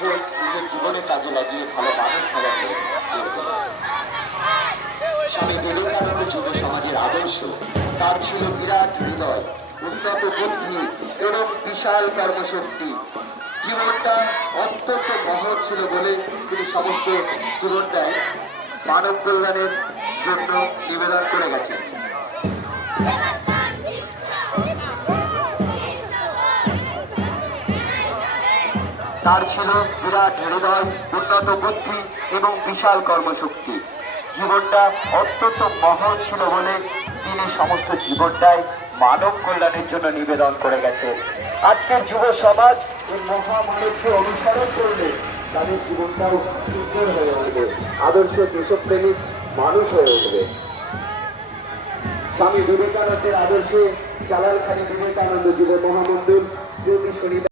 নিজের জীবনে কাজে লাগিয়ে ভালো মানুষ হওয়ার স্বামী বিবেকানন্দ যুব সমাজের আদর্শ। তার ছিল বিরাট হৃদয়, উন্নত বুদ্ধি এবং বিশাল কর্মশক্তি। জীবনটা অত্যন্ত মহৎ ছিল বলে তিনি সমস্ত জীবনটাই মানব কল্যাণের জন্য নিবেদন করে গেছেন। তার ছিল বিরাট হৃদয়, উন্নত বুদ্ধি এবং বিশাল কর্মশক্তি। জীবনটা অত্যন্ত মহৎ ছিল বলে তিনি সমস্ত জীবনটাই মানব কল্যাণের জন্য নিবেদন করে গেছে। আজকের যুব সমাজ এই মহামানবকে অনুসরণ করলে তাদের জীবনটাও সুন্দর হয়ে উঠবে, আদর্শ দেশপ্রেমিক মানুষ হয়ে উঠবে। স্বামী বিবেকানন্দের আদর্শে জালালখানি বিবেকানন্দ যুব মহামন্দির প্রতি শনিবার